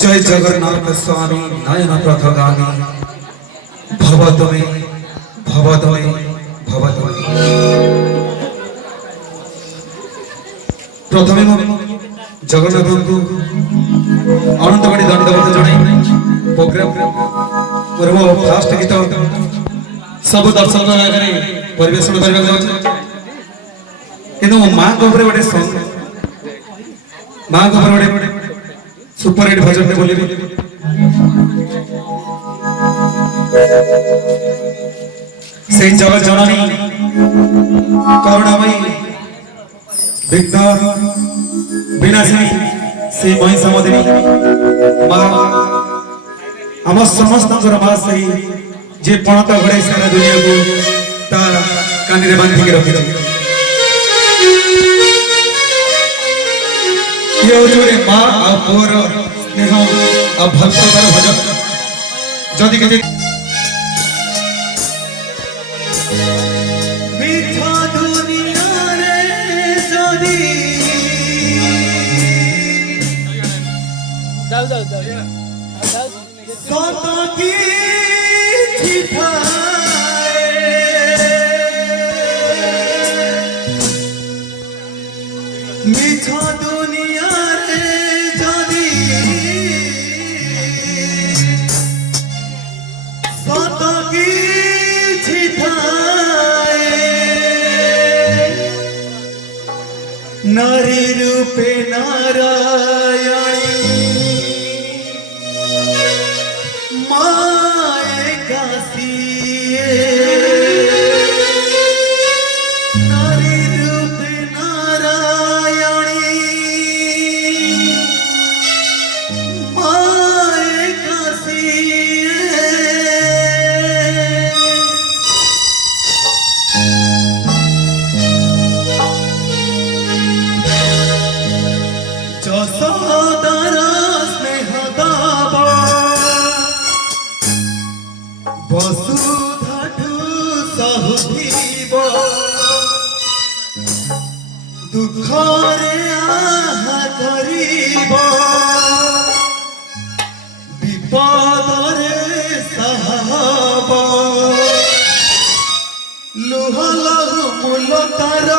जय जगन्नाथ स्वामी नयन प्रथगामी भवतमे भवतमे भवतमे। प्रथमे जगन्नाथ को अनंतवाणी दंडवत जन प्रोग्राम फास्ट गीत सब दर्शक आगे परिवेशन करने कि माँ गोटे सॉन्ग माँ गोटे सुपर हिट भजन बोली से जगत जननी करुणामयी विघ्न विनाशिनी से महिषामर्दिनी माँ आम समस्त माँ से जे पणत घड़े सारा दुनिया को तार कानी बांधिक रखी माँ आ पुअर स्नेह आ भक्तर भजन जदि किसी मिठा दुनिया रे जदि सत की मिठा दुनिया नारी रूपे नारायणी माए कासिए नारी रूपे नारायणी माए कासिए जसोदारा स्नेह दाब वसुधाठु सहुथिब दुखरे आहा धरिब विपदरे साहब लुह लहु मूल तार